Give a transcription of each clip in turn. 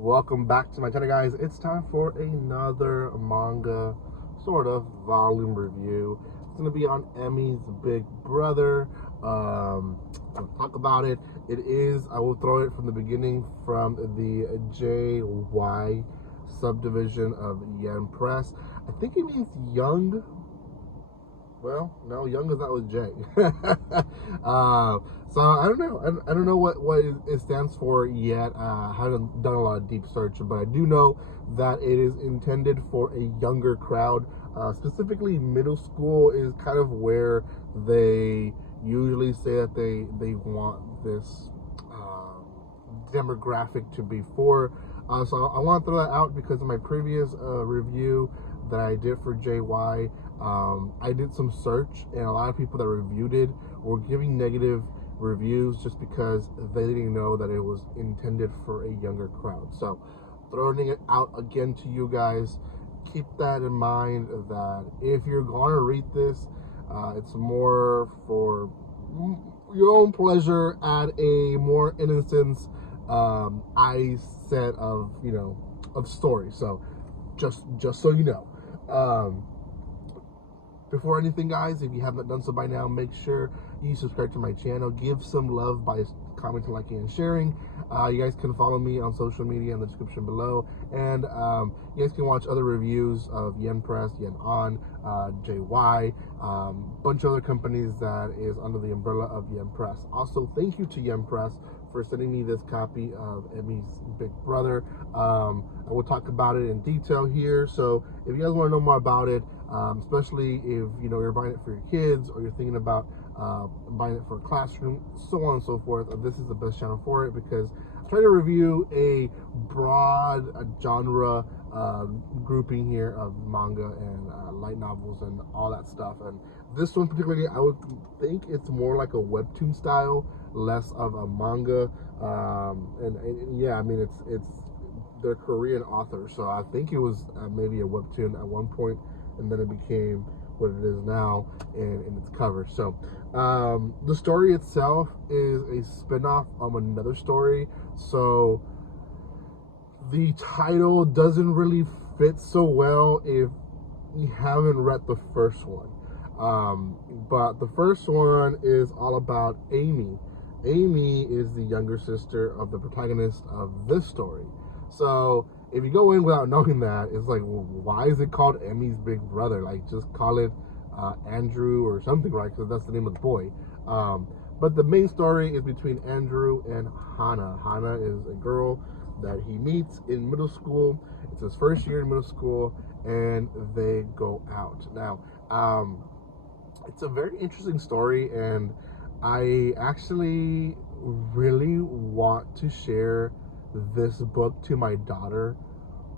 Welcome back to my channel, guys. It's time for another manga sort of volume review. It's gonna be on Emmy's Big Brother. I'll talk about it. I will throw it from the beginning, from the JY subdivision of Yen Press. I think it means young. Well, no, young is not with J. So I don't know. I don't know what it stands for yet. I haven't done a lot of deep search, but I do know that it is intended for a younger crowd. Specifically, middle school is kind of where they usually say that they want this demographic to be for. So I want to throw that out because in my previous review that I did for JY, I did some search, and a lot of people that reviewed it were giving negative reviews just because they didn't know that it was intended for a younger crowd. So throwing it out again to you guys, keep that in mind, that if you're going to read this, it's more for your own pleasure at a more innocence eye set of story. So just so you know. Before anything, guys, if you haven't done so by now, make sure you subscribe to my channel. Give some love by commenting, liking, and sharing. You guys can follow me on social media in the description below. And you guys can watch other reviews of Yen Press, Yen On, JY, bunch of other companies that is under the umbrella of Yen Press. Also, thank you to Yen Press for sending me this copy of Emmy's Big Brother. I will talk about it in detail here. So if you guys want to know more about it, especially if you're buying it for your kids, or you're thinking about buying it for a classroom, so on and so forth, this is the best channel for it, because I try to review a broad genre grouping here of manga and light novels and all that stuff. And this one particularly, I would think it's more like a webtoon style, less of a manga. And yeah, I mean, it's they're Korean authors, so I think it was maybe a webtoon at one point, and then it became what it is now in its cover. So the story itself is a spin-off of another story, so the title doesn't really fit so well if you haven't read the first one. But the first one is all about Amy. Amy is the younger sister of the protagonist of this story. So if you go in without knowing that, it's like, well, why is it called Emmy's Big Brother? Like, just call it Andrew or something, right? Because that's the name of the boy. But the main story is between Andrew and Hana. Hana is a girl that he meets in middle school. It's his first year in middle school, and they go out. Now, it's a very interesting story, and I actually really want to share this book to my daughter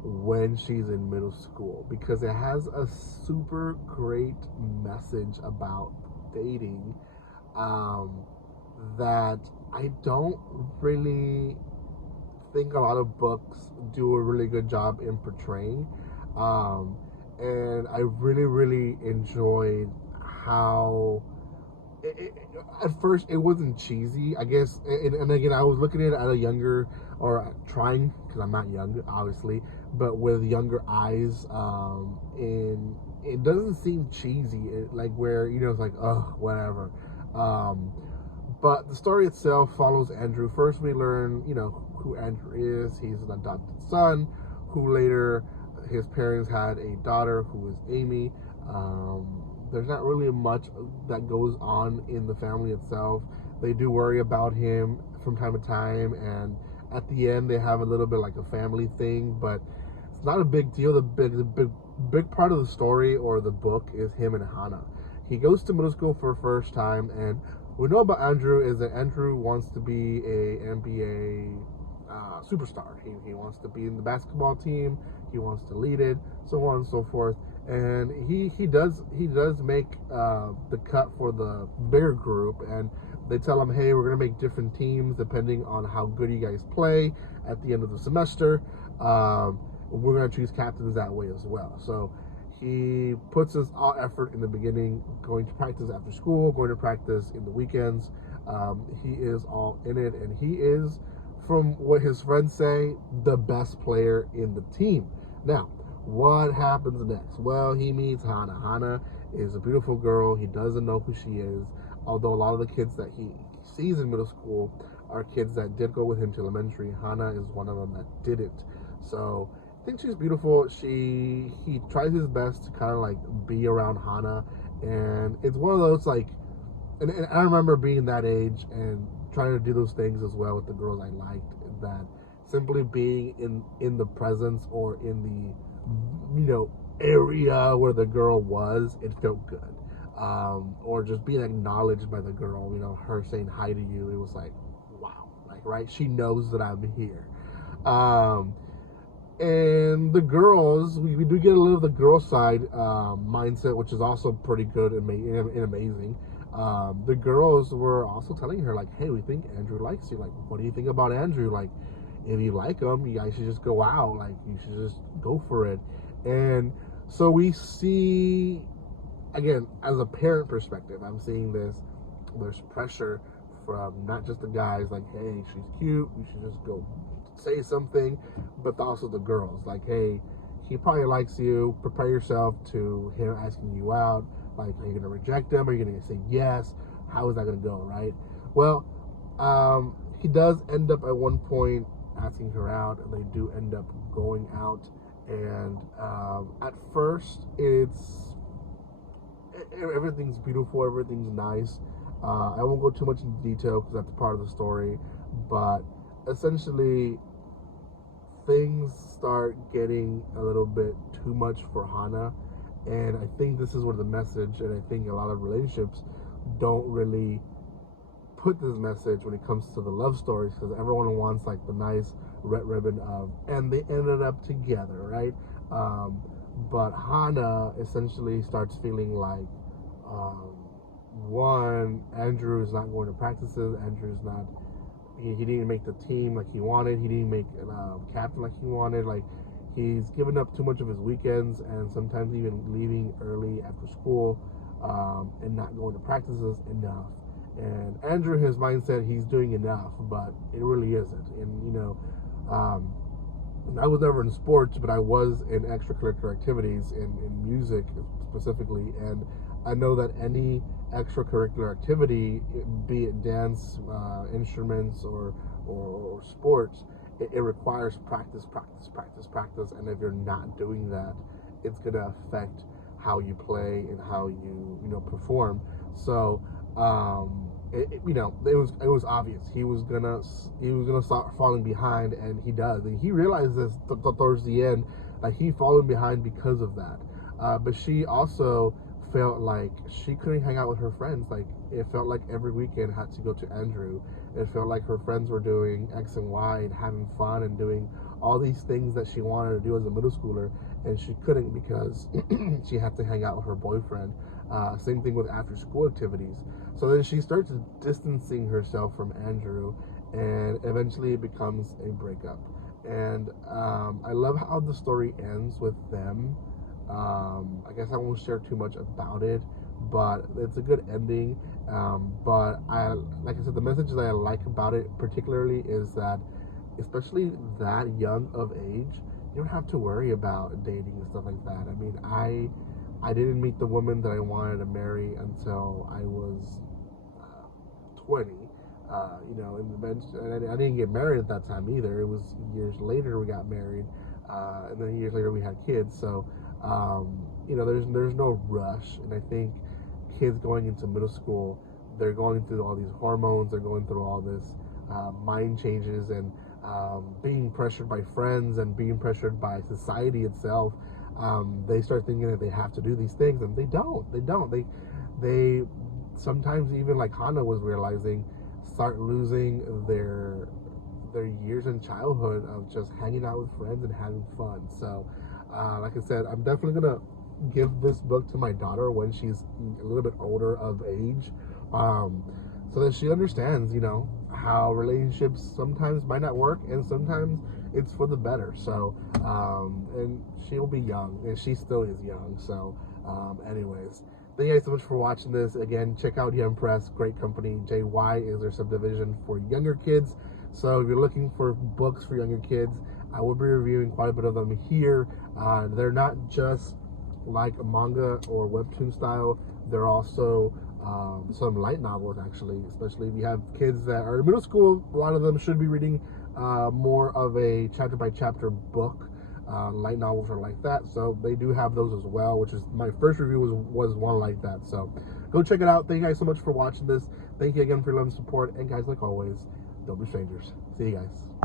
when she's in middle school, because it has a super great message about dating that I don't really think a lot of books do a really good job in portraying. And I really enjoyed how at first it wasn't cheesy, I guess. And again, I was looking at it at a younger, or trying, because I'm not young obviously, but with younger eyes. And it doesn't seem cheesy, like where it's like, oh, whatever. But the story itself follows Andrew. First we learn who Andrew is. He's an adopted son who later, his parents had a daughter who is Amy. There's not really much that goes on in the family itself. They do worry about him from time to time, and at the end they have a little bit like a family thing, but it's not a big deal. The big part of the story or the book is him and Hana. He goes to middle school for the first time, and what we know about Andrew is that Andrew wants to be a NBA superstar. He wants to be in the basketball team. He wants to lead it, so on and so forth. And he does make the cut for the bigger group, and they tell him, hey, we're gonna make different teams depending on how good you guys play at the end of the semester. We're gonna choose captains that way as well. So he puts his all effort in the beginning, going to practice after school, going to practice in the weekends. He is all in it, and he is from what his friends say, the best player in the team. Now, what happens next? Well, he meets Hana. Hana is a beautiful girl. He doesn't know who she is, although a lot of the kids that he sees in middle school are kids that did go with him to elementary. Hana is one of them that didn't. So I think she's beautiful. He tries his best to kind of like be around Hana, and it's one of those like, and I remember being that age and trying to do those things as well with the girls I liked. That simply being in the presence or in the area where the girl was, it felt good. Or just being acknowledged by the girl, her saying hi to you, it was like, wow, like, right, she knows that I'm here. And the girls, we do get a little of the girl side mindset, which is also pretty good and amazing. The girls were also telling her, like, hey, we think Andrew likes you. Like, what do you think about Andrew? Like, if you like him, you guys should just go out. Like, you should just go for it. And so we see, again, as a parent perspective, I'm seeing this. There's pressure from not just the guys, like, hey, she's cute, we should just go say something, but also the girls, like, hey, he probably likes you, prepare yourself to him asking you out. Like, are you going to reject him? Are you going to say yes? How is that going to go, right? Well, he does end up at one point asking her out, and they do end up going out. And at first, everything's beautiful, everything's nice. I won't go too much into detail because that's part of the story, but essentially, things start getting a little bit too much for Hana, and I think this is where the message, and I think a lot of relationships don't really put this message when it comes to the love stories, because everyone wants like the nice red ribbon of, and they ended up together, right? But Hana essentially starts feeling like, one, Andrew is not going to practices, Andrew's not, he didn't make the team like he wanted. He didn't make captain like he wanted. Like, he's given up too much of his weekends, and sometimes even leaving early after school, and not going to practices enough. And Andrew, his mindset, he's doing enough, but it really isn't. And I was never in sports, but I was in extracurricular activities in music specifically, and I know that any extracurricular activity, be it dance, instruments, or sports, it requires practice, and if you're not doing that, it's gonna affect how you play and how you perform. So it was obvious he was gonna start falling behind, and he does, and he realizes this towards the end, like, he fallen behind because of that. But she also felt like she couldn't hang out with her friends. Like, it felt like every weekend had to go to Andrew. It felt like her friends were doing X and Y and having fun and doing all these things that she wanted to do as a middle schooler, and she couldn't because she had to hang out with her boyfriend. Same thing with after school activities. So then she starts distancing herself from Andrew, and eventually it becomes a breakup. And I love how the story ends with them. I guess I won't share too much about it, but it's a good ending. But like I said, the message that I like about it particularly is that, especially that young of age, you don't have to worry about dating and stuff like that. I mean, I didn't meet the woman that I wanted to marry until I was 20. And I didn't get married at that time either. It was years later we got married, and then years later we had kids. So there's no rush, and I think kids going into middle school, they're going through all these hormones, they're going through all this mind changes, and being pressured by friends and being pressured by society itself. They start thinking that they have to do these things, and they don't. They sometimes, even like Hana was realizing, start losing their years in childhood of just hanging out with friends and having fun. So like I said, I'm definitely gonna give this book to my daughter when she's a little bit older of age, so that she understands, how relationships sometimes might not work, and sometimes it's for the better. So and she'll be young, and she still is young. So anyways, thank you guys so much for watching this. Again, check out Young Press, great company. JY is their subdivision for younger kids. So if you're looking for books for younger kids, I will be reviewing quite a bit of them here. They're not just like a manga or webtoon style. They're also some light novels, actually, especially if you have kids that are in middle school. A lot of them should be reading more of a chapter by chapter book. Light novels are like that, so they do have those as well, which is my first review was one like that. So go check it out. Thank you guys so much for watching this. Thank you again for your love and support, and guys, like always, don't be strangers. See you guys.